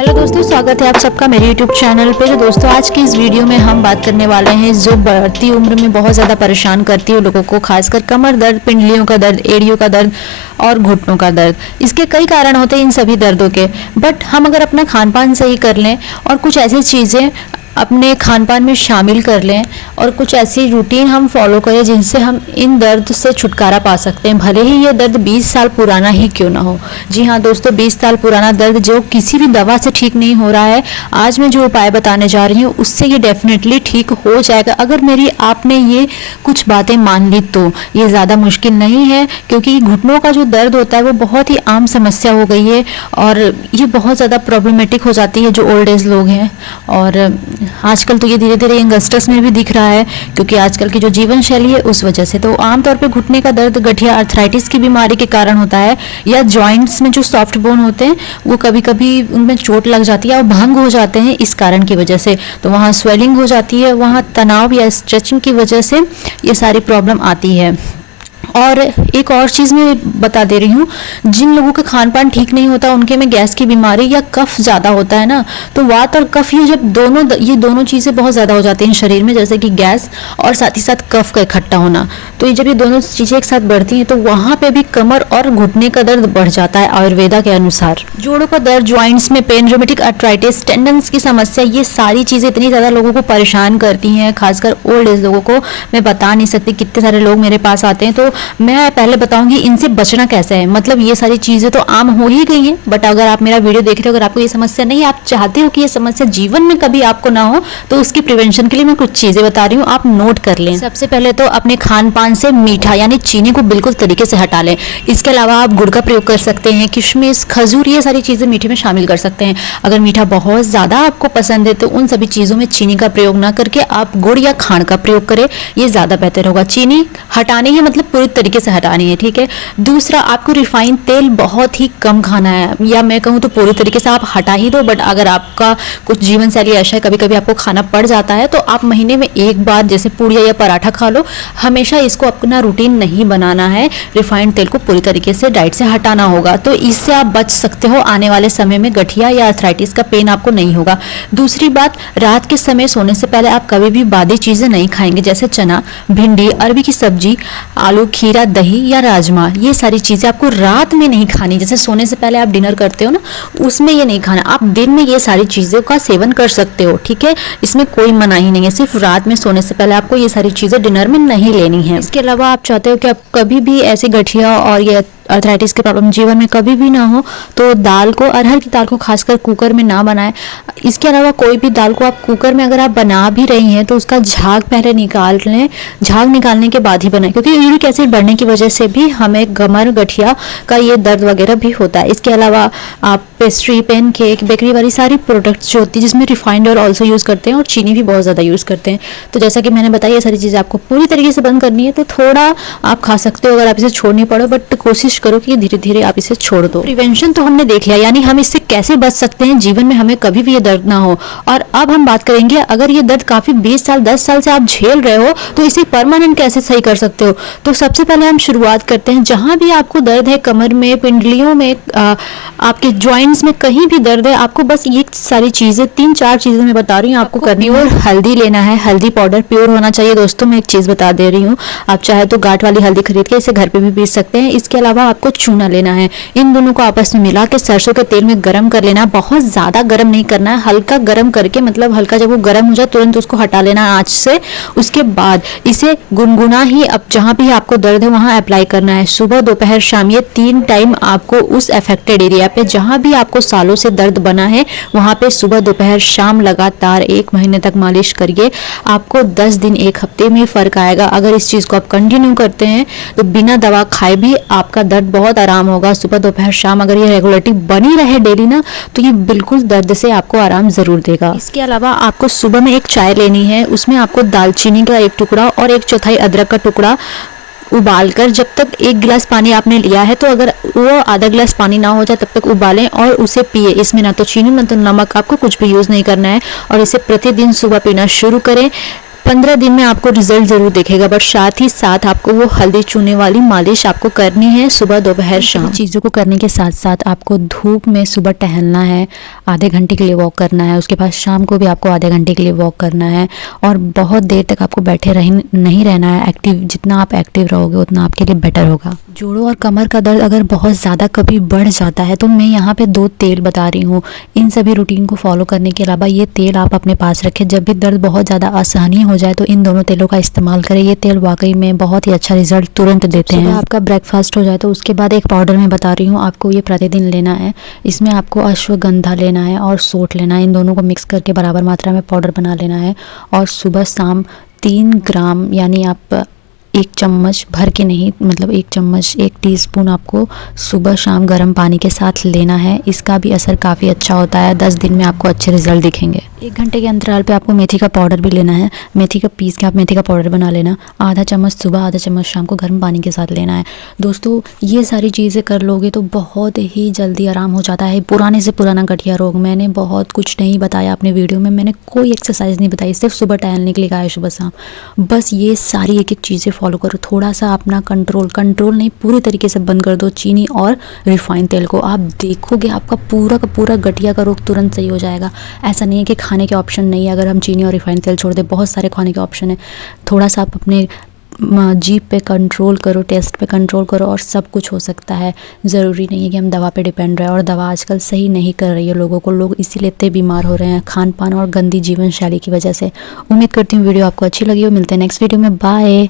Hello दोस्तों, स्वागत है आप सबका मेरे यूट्यूब चैनल पे। तो दोस्तों, आज की इस वीडियो में हम बात करने वाले हैं जो बढ़ती उम्र में बहुत ज़्यादा परेशान करती है लोगों को, खासकर कमर दर्द, पिंडलियों का दर्द, एड़ियों का दर्द और घुटनों का दर्द। इसके कई कारण होते हैं इन सभी दर्दों के, बट हम अगर अपना खान पान सही कर लें और कुछ ऐसी चीज़ें अपने खान पान में शामिल कर लें और कुछ ऐसी रूटीन हम फॉलो करें जिनसे हम इन दर्द से छुटकारा पा सकते हैं, भले ही ये दर्द 20 साल पुराना ही क्यों ना हो। जी हाँ दोस्तों, 20 साल पुराना दर्द जो किसी भी दवा से ठीक नहीं हो रहा है, आज मैं जो उपाय बताने जा रही हूँ उससे ये डेफिनेटली ठीक हो जाएगा। अगर मेरी आपने ये कुछ बातें मान ली तो ये ज़्यादा मुश्किल नहीं है, क्योंकि घुटनों का जो दर्द होता है वो बहुत ही आम समस्या हो गई है और ये बहुत ज़्यादा प्रॉब्लमेटिक हो जाती है जो ओल्ड एज लोग हैं। और आजकल तो ये धीरे धीरे यंगस्टर्स में भी दिख रहा है, क्योंकि आजकल की जो जीवन शैली है उस वजह से। तो आमतौर पे घुटने का दर्द गठिया अर्थराइटिस की बीमारी के कारण होता है, या जॉइंट्स में जो सॉफ्ट बोन होते हैं वो कभी कभी उनमें चोट लग जाती है और भंग हो जाते हैं इस कारण की वजह से। तो वहाँ स्वेलिंग हो जाती है, वहाँ तनाव या स्ट्रेचिंग की वजह से ये सारी प्रॉब्लम आती है। और एक और चीज़ मैं बता दे रही हूँ, जिन लोगों का खान पान ठीक नहीं होता उनके में गैस की बीमारी या कफ ज़्यादा होता है ना, तो वात और कफ ये जब ये दोनों चीज़ें बहुत ज़्यादा हो जाती हैं शरीर में, जैसे कि गैस और साथ ही साथ कफ का इकट्ठा होना, तो ये जब ये दोनों चीज़ें एक साथ बढ़ती हैं तो वहाँ पे भी कमर और घुटने का दर्द बढ़ जाता है आयुर्वेदा के अनुसार। जोड़ों का दर्द, ज्वाइंट्स में पेन, रोमेटिक अर्थराइटिस, टेंडन्स की समस्या, ये सारी चीज़ें इतनी ज़्यादा लोगों को परेशान करती हैं, खासकर ओल्ड एज लोगों को। मैं बता नहीं सकती कितने सारे लोग मेरे पास आते हैं। तो मैं पहले बताऊंगी इनसे बचना कैसे है। मतलब ये सारी चीज़ें तो आम हो ही गई हैं, बट अगर आप मेरा वीडियो देख रहे हो, अगर आपको ये समस्या नहीं, आप चाहते हो कि ये समस्या जीवन में कभी आपको ना हो, तो उसकी प्रिवेंशन के लिए मैं कुछ चीज़ें बता रही हूँ, आप नोट कर लें। सबसे पहले तो अपने खान पान से मीठा यानी चीनी को बिल्कुल तरीके से हटा लें। इसके अलावा आप गुड़ का प्रयोग कर सकते हैं, किशमिश, खजूर, ये सारी चीज़ें मीठे में शामिल कर सकते हैं। अगर मीठा बहुत ज़्यादा आपको पसंद है तो उन सभी चीज़ों में चीनी का प्रयोग ना करके आप गुड़ या खांड का प्रयोग करें, ये ज़्यादा बेहतर होगा। चीनी हटानी है, मतलब पूरी तरीके से हटानी है, ठीक है। दूसरा, आपको रिफाइंड तेल बहुत ही कम खाना है, या मैं कहूँ तो पूरी तरीके से आप हटा ही दो। बट अगर आपका कुछ जीवन शैली ऐसा है, कभी कभी आपको खाना पड़ जाता है, तो आप महीने में एक बार जैसे पूड़िया या पराठा खा लो। हमेशा इसको अपना रूटीन नहीं बनाना है, रिफाइंड तेल को पूरी तरीके से डाइट से हटाना होगा, तो इससे आप बच सकते हो। आने वाले समय में गठिया या अर्थराइटिस का पेन आपको नहीं होगा। दूसरी बात, रात के समय सोने से पहले आप कभी भी बादी चीज़ें नहीं खाएंगे, जैसे चना, भिंडी, अरबी की सब्जी, आलू, खीरा, दही या राजमा, ये सारी चीज़ें आपको रात में नहीं खानी। जैसे सोने से पहले आप डिनर करते हो ना, उसमें ये नहीं खाना। आप दिन में ये सारी चीज़ों का सेवन कर सकते हो, ठीक है, इसमें कोई मनाही नहीं है। सिर्फ रात में सोने से पहले आपको ये सारी चीज़ें डिनर में नहीं लेनी है। इसके अलावा आप चाहते हो कि आप कभी भी ऐसी गठिया और ये अर्थराइटिस की प्रॉब्लम जीवन में कभी भी ना हो, तो दाल को, अरहर की दाल को खासकर कुकर में ना बनाएं। इसके अलावा कोई भी दाल को आप कुकर में अगर आप बना भी रही हैं तो उसका झाग पहले निकाल लें, झाग निकालने के बाद ही बनाएं, क्योंकि यूरिक एसिड बढ़ने की वजह से भी हमें कमर, गठिया का ये दर्द वगैरह भी होता है। इसके अलावा आप पेस्ट्री, पैन केक, बेकरी वाली सारी प्रोडक्ट्स जो होती है जिसमें रिफाइंड ऑयल ऑल्सो यूज़ करते हैं और चीनी भी बहुत ज़्यादा यूज़ करते हैं, तो जैसा कि मैंने बताया ये सारी चीज़ें आपको पूरी तरीके से बंद करनी है। तो थोड़ा आप खा सकते हो अगर आप इसे छोड़ नहीं पड़ो, बट कोशिश करो कि धीरे धीरे आप इसे छोड़ दो। प्रिवेंशन तो हमने देख लिया, यानी हम इससे कैसे बच सकते हैं, जीवन में हमें कभी भी ये दर्द ना हो। और अब हम बात करेंगे, अगर ये दर्द काफी 20 साल 10 साल से आप झेल रहे हो तो इसे परमानेंट कैसे सही कर सकते हो। तो सबसे पहले हम शुरुआत करते हैं, जहां भी आपको दर्द है, कमर में, पिंडलियों में, आपके ज्वाइंट्स में, कहीं भी दर्द है, आपको बस ये सारी चीजें, 3-4 चीजें मैं बता रही हूँ आपको करनी है। और हल्दी लेना है, हल्दी पाउडर प्योर होना चाहिए। दोस्तों, मैं एक चीज बता दे रही हूँ, आप चाहे तो गांठ वाली हल्दी खरीद के इसे घर पे भी पीस सकते हैं। इसके अलावा आपको चूना लेना है, इन दोनों को आपस में मिला के सरसों के तेल में गर्म कर लेना। बहुत ज्यादा गर्म नहीं करना है, हल्का गर्म करके, मतलब हल्का जब वो गर्म हो जाए तुरंत उसको हटा लेना आंच से। उसके बाद इसे गुनगुना ही अब जहां भी आपको दर्द है वहां अप्लाई करना है। सुबह, दोपहर, शाम, ये 3 टाइम आपको उस अफेक्टेड एरिया पे, जहां भी आपको सालों से दर्द बना है, वहां पे सुबह, दोपहर, शाम लगातार 1 महीने तक मालिश करिए। आपको 10 दिन 1 हफ्ते में फर्क आएगा। अगर इस चीज को आप कंटिन्यू करते हैं तो बिना दवा खाए भी आपका दर्द बहुत आराम होगा। सुबह, दोपहर, शाम अगर ये रेगुलरिटी बनी रहे डेली ना, तो ये बिल्कुल दर्द से आपको आराम जरूर देगा। इसके अलावा आपको सुबह में एक चाय लेनी है, उसमें आपको दालचीनी का 1 टुकड़ा और 1/4 अदरक का टुकड़ा उबालकर, जब तक 1 गिलास पानी आपने लिया है तो अगर वो आधा गिलास पानी ना हो जाए तब तक उबालें और उसे पिए। इसमें ना तो चीनी ना तो नमक, आपको कुछ भी यूज़ नहीं करना है, और इसे प्रतिदिन सुबह पीना शुरू करें। 15 दिन में आपको रिजल्ट ज़रूर दिखेगा, बट साथ ही साथ आपको वो हल्दी चूने वाली मालिश आपको करनी है सुबह दोपहर शाम। चीज़ों को करने के साथ साथ आपको धूप में सुबह टहलना है, आधे घंटे के लिए वॉक करना है, उसके बाद शाम को भी आपको आधे घंटे के लिए वॉक करना है, और बहुत देर तक आपको बैठे नहीं रहना है। एक्टिव जितना आप एक्टिव रहोगे उतना आपके लिए बेटर होगा। जोड़ों और कमर का दर्द अगर बहुत ज़्यादा कभी बढ़ जाता है तो मैं यहाँ पे 2 तेल बता रही हूँ। इन सभी रूटीन को फॉलो करने के अलावा ये तेल आप अपने पास रखें। जब भी दर्द बहुत ज़्यादा असहनीय हो जाए तो इन दोनों तेलों का इस्तेमाल करें। ये तेल वाकई में बहुत ही अच्छा रिजल्ट तुरंत देते हैं। आपका ब्रेकफास्ट हो जाए तो उसके बाद एक पाउडर मैं बता रही हूँ, आपको ये प्रतिदिन लेना है। इसमें आपको अश्वगंधा लेना है और सोंठ लेना है। इन दोनों को मिक्स करके बराबर मात्रा में पाउडर बना लेना है, और सुबह शाम 3 ग्राम यानी आप 1 चम्मच भर के नहीं, मतलब 1 चम्मच 1 टीस्पून आपको सुबह शाम गर्म पानी के साथ लेना है। इसका भी असर काफ़ी अच्छा होता है। 10 दिन में आपको अच्छे रिजल्ट दिखेंगे। 1 घंटे के अंतराल पे आपको मेथी का पाउडर भी लेना है। मेथी का पीस के आप मेथी का पाउडर बना लेना। आधा चम्मच सुबह, आधा चम्मच शाम को गर्म पानी के साथ लेना है। दोस्तों ये सारी चीज़ें कर लोगे तो बहुत ही जल्दी आराम हो जाता है पुराने से पुराना गठिया रोग। मैंने बहुत कुछ नहीं बताया अपने वीडियो में, मैंने कोई एक्सरसाइज नहीं बताई, सिर्फ सुबह टहलने के लिए कहा है सुबह शाम। बस ये सारी एक एक चीज़ें फॉलो करो। थोड़ा सा अपना कंट्रोल नहीं, पूरी तरीके से बंद कर दो चीनी और रिफाइंड तेल को। आप देखोगे आपका पूरा का पूरा गठिया का रोग तुरंत सही हो जाएगा। ऐसा नहीं है कि खाने के ऑप्शन नहीं है, अगर हम चीनी और रिफाइंड तेल छोड़ दें, बहुत सारे खाने के ऑप्शन है। थोड़ा सा आप अपने जीभ पे कंट्रोल करो, टेस्ट पे कंट्रोल करो, और सब कुछ हो सकता है। ज़रूरी नहीं है कि हम दवा पे डिपेंड रहे, और दवा आजकल सही नहीं कर रही है लोगों को। लोग इसीलिए इतने बीमार हो रहे हैं, खान पान और गंदी जीवन शैली की वजह से। उम्मीद करती हूँ वीडियो आपको अच्छी लगी हो। मिलते हैं नेक्स्ट वीडियो में। बाय।